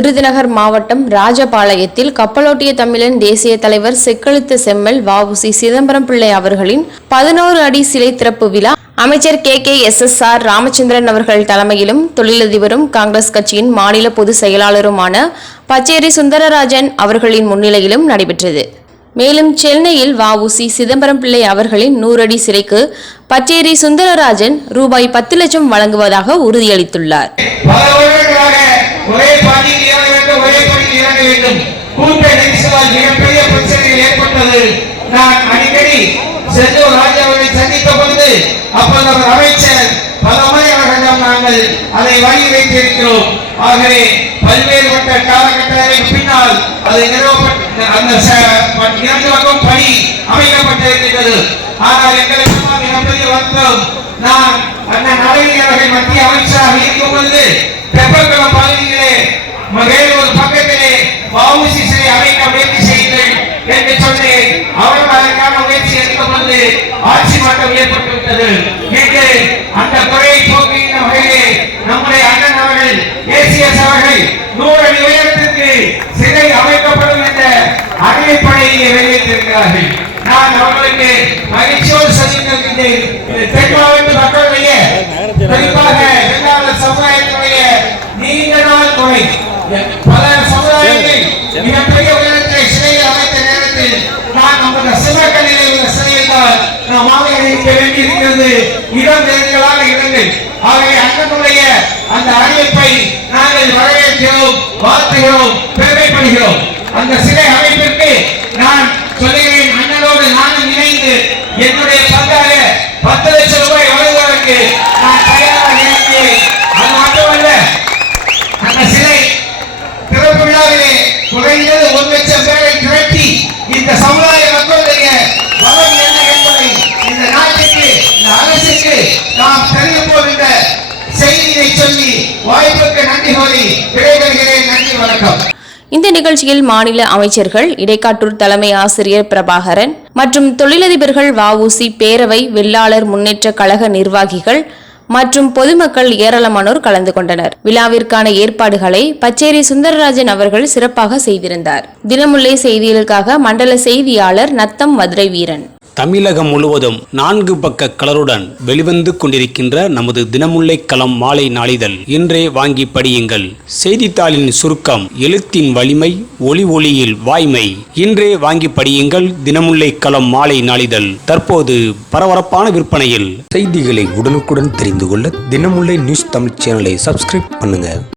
விருதுநகர் மாவட்டம் ராஜபாளையத்தில் கப்பலோட்டிய தமிழன் தேசிய தலைவர் செக்கழுத்த செம்மல் வ.உ.சி. சிதம்பரம் பிள்ளை அவர்களின் 11 அடி சிலை திறப்பு விழா அமைச்சர் KKSSR ராமச்சந்திரன் அவர்கள் தலைமையிலும் தொழிலதிபரும் காங்கிரஸ் கட்சியின் மாநில பொதுச் செயலாளருமான பச்சேரி சுந்தரராஜன் அவர்களின் முன்னிலையிலும் நடைபெற்றது. மேலும் சென்னையில் வ.உ.சி. சிதம்பரம் பிள்ளை அவர்களின் 100 அடி சிலைக்கு பச்சேரி சுந்தரராஜன் ரூபாய் 10 லட்சம் வழங்குவதாக உறுதியளித்துள்ளார். ஒரே பாணியில் இறங்க வேண்டும், ஒரே பணியில் இறங்க வேண்டும். கூட்ட நெரிசலால் மிகப்பெரிய பிரச்சனைகள் ஏற்பட்டது. நான் அடிக்கடி செல்லூர் ராஜா அவர்களை சந்தித்த பொழுது அப்போது அவர் அமைச்சர் பல முறை அவர்களிடம் நாங்கள் அதை வாங்கி வைத்திருக்கிறோம். ஆகவே பல்வேறுபட்ட காலகட்டங்களுக்கு பின்னால் அதை நிறுவப்பட்ட அந்த 2 பக்கம் பணி அமைக்கப்பட்டிருக்கிறது. ஆனால் எங்களுக்கு மிகப்பெரிய வருத்தம். நான் அண்ணன் நரேந்திர அவர்கள் மத்திய அமைச்சராக இருக்கும் பொழுது தெப்பக்குளம் பகுதியிலே வேறு ஒரு பக்கத்திலே வ.உ.சி. சிலை அமைக்க முயற்சி செய்தேன் என்று சொன்னேன். அவர்கள் அதற்கான முயற்சி எடுக்கப்பட்டு ஆட்சி மாற்றம் ஏற்பட்டுவிட்டது. இன்று அந்த குறையை போக்குகின்ற வகையிலே நம்முடைய அண்ணன் அவர்கள் ACS அவர்கள் 100 அடி உயரத்திற்கு சிலை அமைக்கப்படும் என்ற அறிவிப்படையை வெளியிட்டிருக்கிறார்கள். நான் அவர்களுக்கு மகிழ்ச்சியோடு சந்தித்திருக்கின்றேன். தென் மாவட்ட மக்களுடைய குறிப்பாக இரண்டாவது சமுதாயத்தினுடைய நீண்ட நாள் குறை. பல சமுதாயங்கள் மிகப்பெரிய உயரத்திலே சிலையை அமைத்த நேரத்தில் நான் நமது சிவக்கல்லிலே உள்ள சிலையில் தான் நாம் ஆலயக்க வேண்டியிருக்கிறது. இடம் நெருங்கலான இடங்கள். ஆகவே அண்ணனுடைய அந்த அறிவிப்பை நாங்கள் வரவேற்கிறோம், வாழ்த்துகிறோம், பெருமைப்படுகிறோம். அந்த சிலை அமைப்பிற்கு நான் சொல்லுகிறேன், அண்ணனோடு நானும் இணைந்து என்னுடைய பங்காக 10 லட்சம் ரூபாய் வழங்குவதற்கு நான் தயாராக இருக்கிறேன். அது மட்டுமல்ல, அந்த சிலை திறப்பு விழாவிலே குறைந்தது 1 லட்சம் பேரை திரட்டி இந்த சமுதாய மக்களுடைய பலம் என்ன என்பதை இந்த நாட்டுக்கு, இந்த அரசுக்கு நாம் தெரிவிப்போகின்ற செய்தியை சொல்லி வாய்ப்புக்கு நன்றி கூறி விடைபெறுகிறேன். நன்றி, வணக்கம். இந்த நிகழ்ச்சியில் மாநில அமைச்சர்கள், இடைக்காட்டூர் தலைமை ஆசிரியர் பிரபாகரன் மற்றும் தொழிலதிபர்கள், வ.உ.சி. பேரவை, வெள்ளாளர் முன்னேற்ற கழக நிர்வாகிகள் மற்றும் பொதுமக்கள் ஏராளமானோர் கலந்து கொண்டனர். விழாவிற்கான ஏற்பாடுகளை பச்சேரி சுந்தரராஜன் அவர்கள் சிறப்பாக செய்திருந்தார். தினமுல்லை செய்திகளுக்காக மண்டல செய்தியாளர் நத்தம் மதுரை வீரன். தமிழகம் முழுவதும் 4 பக்க கலருடன் வெளிவந்து கொண்டிருக்கின்ற நமது தினமுல்லை களம் மாலை நாளிதழ் இன்றே வாங்கி படியுங்கள். செய்தித்தாளின் சுருக்கம், எழுத்தின் வலிமை, ஒளியில் வாய்மை. இன்றே வாங்கி படியுங்கள். தினமுல்லை களம் மாலை நாளிதழ் தற்போது பரபரப்பான விற்பனையில். செய்திகளை உடனுக்குடன் தெரிந்து கொள்ள தினமுல்லை நியூஸ் தமிழ் சேனலை சப்ஸ்கிரைப் பண்ணுங்க.